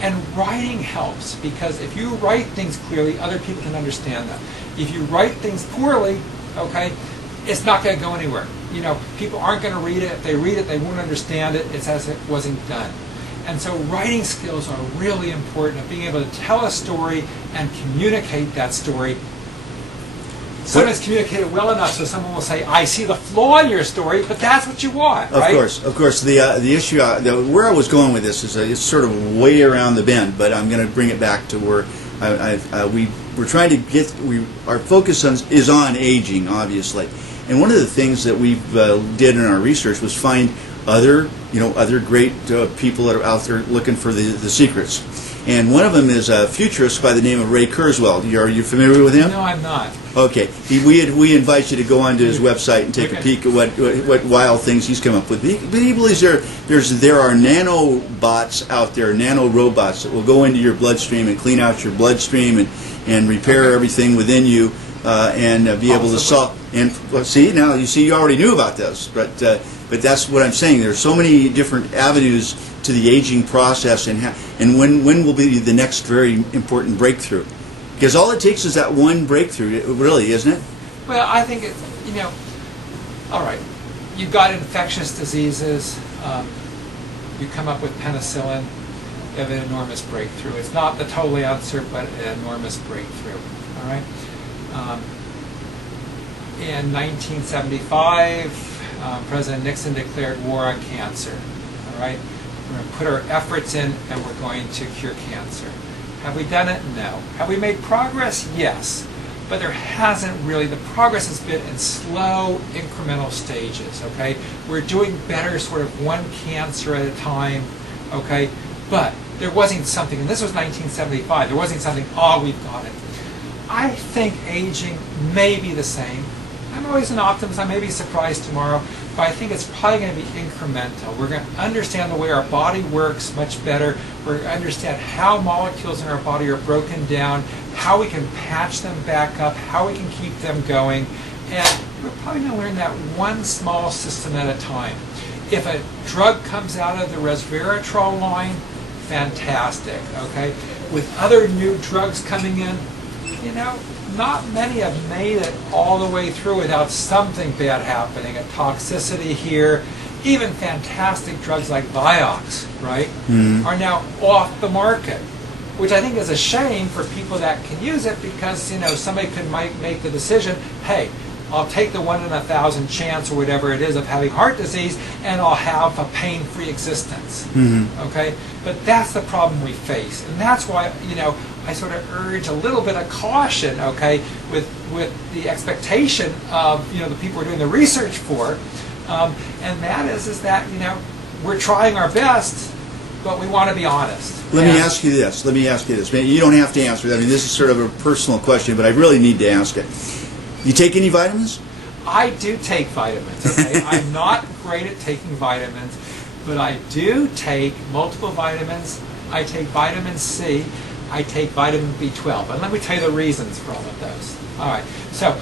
And writing helps, because if you write things clearly, other people can understand them. If you write things poorly, okay, it's not going to go anywhere. You know, people aren't going to read it. If they read it, they won't understand it. It's as it wasn't done. And so writing skills are really important, of being able to tell a story and communicate that story. Sometimes communicate it well enough so someone will say, I see the flaw in your story, but that's what you want, right? Of course. The issue, where I was going with this is it's sort of way around the bend, but I'm going to bring it back to where we're trying to get, our focus is on aging, obviously. And one of the things that we did in our research was find other great people that are out there looking for the secrets. And one of them is a futurist by the name of Ray Kurzweil. Are you familiar with him? No, I'm not. Okay. We invite you to go onto his website and take a peek at what wild things he's come up with. But he believes there are nanobots out there, nanorobots that will go into your bloodstream and clean out your bloodstream and repair everything within you and be able to solve. And see, now you already knew about this, but that's what I'm saying. There's so many different avenues to the aging process, and when will be the next very important breakthrough? Because all it takes is that one breakthrough, really, isn't it? Well, I think it's, all right, you've got infectious diseases, you come up with penicillin, you have an enormous breakthrough. It's not the total answer, but an enormous breakthrough, all right? In 1975, President Nixon declared war on cancer, all right? We're going to put our efforts in and we're going to cure cancer. Have we done it? No. Have we made progress? Yes. But there hasn't really. The progress has been in slow, incremental stages, okay? We're doing better sort of one cancer at a time, okay? But there wasn't something, and this was 1975, there wasn't something, we've got it. I think aging may be the same. I'm always an optimist. I may be surprised tomorrow, but I think it's probably going to be incremental. We're going to understand the way our body works much better. We're going to understand how molecules in our body are broken down, how we can patch them back up, how we can keep them going, and we're probably going to learn that one small system at a time. If a drug comes out of the resveratrol line, fantastic, okay? With other new drugs coming in, not many have made it all the way through without something bad happening, a toxicity here. Even fantastic drugs like Vioxx, right, are now off the market, which I think is a shame for people that can use it, because somebody might make the decision, hey, I'll take the 1 in 1,000 chance or whatever it is of having heart disease, and I'll have a pain-free existence. Okay, but that's the problem we face, and that's why I sort of urge a little bit of caution, okay, with the expectation of the people we're doing the research for, and that is that we're trying our best, but we want to be honest. Let me ask you this. You don't have to answer that. I mean, this is sort of a personal question, but I really need to ask it. You take any vitamins? I do take vitamins, okay? I'm not great at taking vitamins, but I do take multiple vitamins. I take vitamin C. I take vitamin B12. And let me tell you the reasons for all of those. All right. So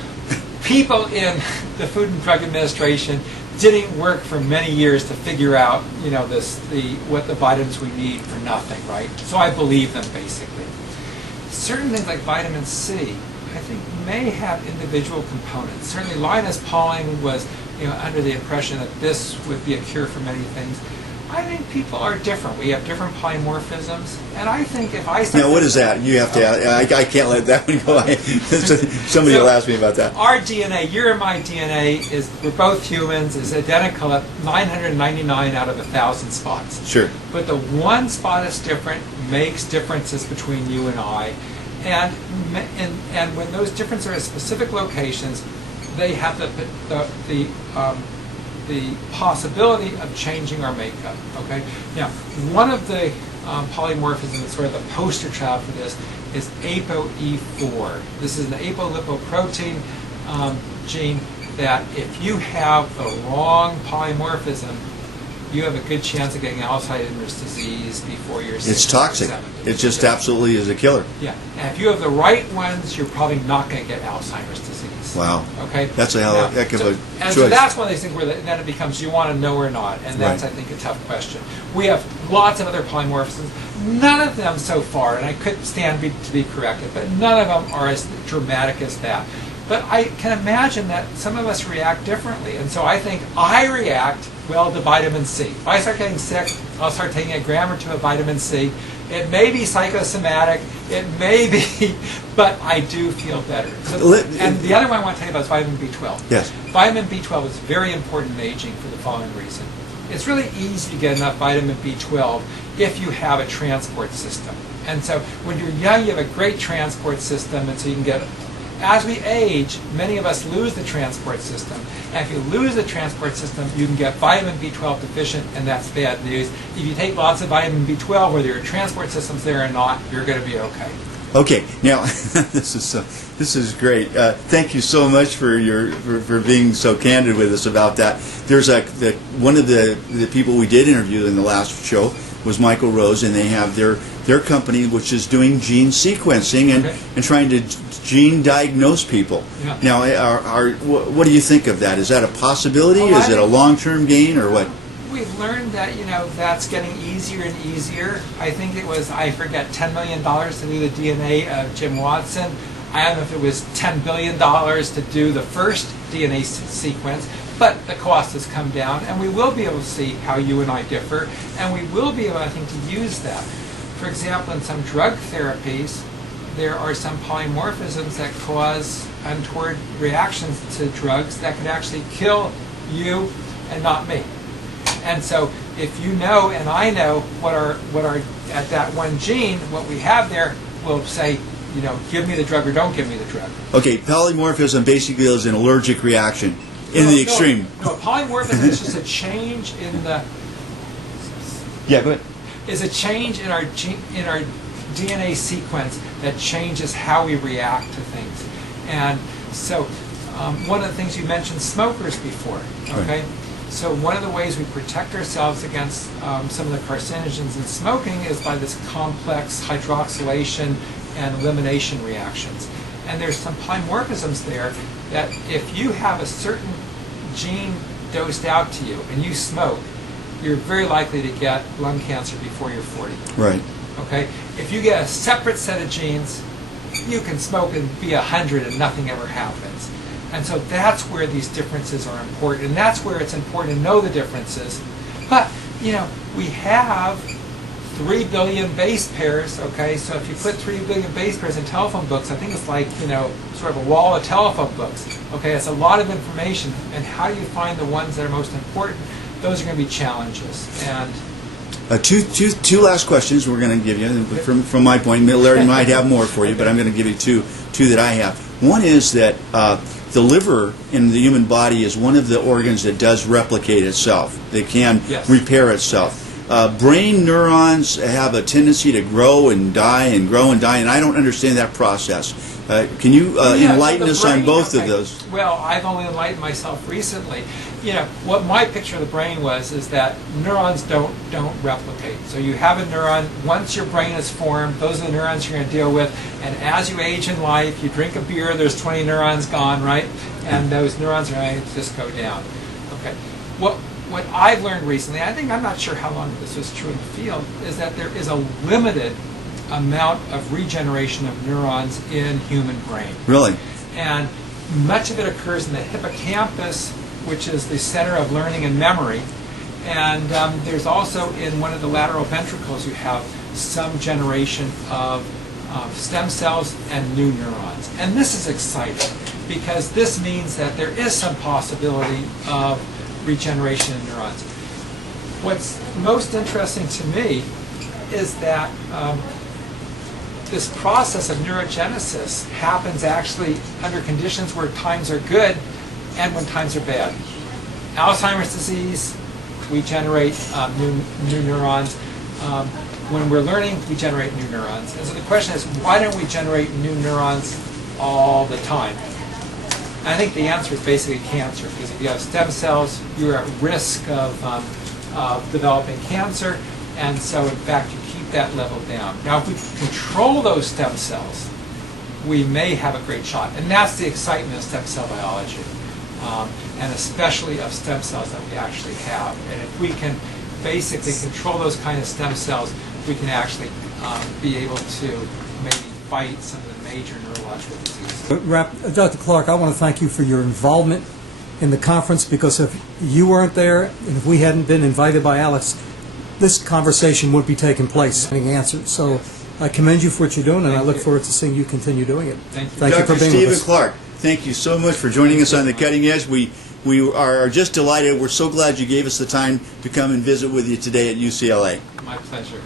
people in the Food and Drug Administration didn't work for many years to figure out, what the vitamins we need for nothing, right? So I believe them, basically. Certain things like vitamin C, I think, may have individual components. Certainly Linus Pauling was under the impression that this would be a cure for many things. I think people are different. We have different polymorphisms, and I think if I now, what is that? You have to. I can't let that one go. Somebody will ask me about that. Our DNA, your and my DNA, we're both humans, is identical at 999 out of 1,000 spots. Sure. But the one spot is different, makes differences between you and I, and when those differences are at specific locations, they have the possibility of changing our makeup. Okay. Now, one of the polymorphisms, sort of the poster child for this, is ApoE4. This is an apolipoprotein gene that, if you have the wrong polymorphism, you have a good chance of getting Alzheimer's disease before you're 60. It's toxic. It just absolutely is a killer. Yeah. And if you have the right ones, you're probably not going to get Alzheimer's disease. Wow. Okay. That's a heck of a choice. So that's one of these things where then it becomes, do you want to know or not? And that's, Right. I think, a tough question. We have lots of other polymorphisms. None of them so far, and I could stand to be corrected, but none of them are as dramatic as that. But I can imagine that some of us react differently. And so I think I react well to vitamin C. If I start getting sick, I'll start taking a gram or two of vitamin C. It may be psychosomatic, it may be, but I do feel better. So, and the other one I want to tell you about is vitamin B12. Yes. Vitamin B12 is very important in aging for the following reason. It's really easy to get enough vitamin B12 if you have a transport system. And so when you're young, you have a great transport system, and so you can get. As we age, many of us lose the transport system. And if you lose the transport system, you can get vitamin B12 deficient, and that's bad news. If you take lots of vitamin B12, whether your transport system's there or not, you're going to be okay. Okay, now this is great. Thank you so much for being so candid with us about that. There's one of the people we did interview in the last show was Michael Rose, and they have their company which is doing gene sequencing and trying to gene diagnose people. Yeah. Now, what do you think of that? Is that a possibility? Is it a long-term gain, or what? We've learned that that's getting easier and easier. I think it was, I forget, $10 million to do the DNA of Jim Watson. I don't know if it was $10 billion to do the first DNA sequence, but the cost has come down, and we will be able to see how you and I differ, and we will be able, I think, to use that. For example, in some drug therapies, there are some polymorphisms that cause untoward reactions to drugs that could actually kill you and not me. And so if you know and I know what are at that one gene, what we have there, we'll say, give me the drug or don't give me the drug. Okay, polymorphism basically is an allergic reaction in the extreme. No, polymorphism is just a change in the. Yeah, go ahead. Is a change in our DNA sequence that changes how we react to things. And so one of the things you mentioned, smokers before, okay? Right. So one of the ways we protect ourselves against some of the carcinogens in smoking is by this complex hydroxylation and elimination reactions. And there's some polymorphisms there that if you have a certain gene dosed out to you and you smoke, you're very likely to get lung cancer before you're 40. Right. Okay? If you get a separate set of genes, you can smoke and be 100 and nothing ever happens. And so that's where these differences are important, and that's where it's important to know the differences. But, we have 3 billion base pairs, okay? So if you put 3 billion base pairs in telephone books, I think it's like, sort of a wall of telephone books. Okay, it's a lot of information, and how do you find the ones that are most important? Those are going to be challenges. And two last questions we're going to give you from my point. Larry might have more for you, but I'm going to give you two that I have. One is that the liver in the human body is one of the organs that does replicate itself. It can repair itself. Brain neurons have a tendency to grow and die, and I don't understand that process. Can you enlighten us on both of those? Well, I've only enlightened myself recently. What my picture of the brain is that neurons don't replicate. So you have a neuron, once your brain is formed, those are the neurons you're going to deal with, and as you age in life, you drink a beer, there's 20 neurons gone, right? And those neurons are going to just go down. Okay. What I've learned recently, I'm not sure how long this was true in the field, is that there is a limited amount of regeneration of neurons in human brain. Really? And much of it occurs in the hippocampus, which is the center of learning and memory. And there's also in one of the lateral ventricles, you have some generation of stem cells and new neurons. And this is exciting because this means that there is some possibility of regeneration in neurons. What's most interesting to me is that this process of neurogenesis happens actually under conditions where times are good and when times are bad. Alzheimer's disease, we generate new neurons. When we're learning, we generate new neurons. And so the question is, why don't we generate new neurons all the time? And I think the answer is basically cancer, because if you have stem cells, you're at risk of developing cancer, and so in fact you keep that level down. Now if we control those stem cells, we may have a great shot. And that's the excitement of stem cell biology, and especially of stem cells that we actually have. And if we can basically control those kind of stem cells, we can actually be able to maybe fight some of the major neurological diseases. Dr. Clarke, I want to thank you for your involvement in the conference, because if you weren't there and if we hadn't been invited by Alex, this conversation wouldn't be taking place. Getting answers. So I commend you for what you're doing, and I look forward to seeing you continue doing it. Thank you. Thank you for Dr. being Stephen with us. Clarke, thank you so much for joining us on The Cutting Edge. We are just delighted. We're so glad you gave us the time to come and visit with you today at UCLA. My pleasure.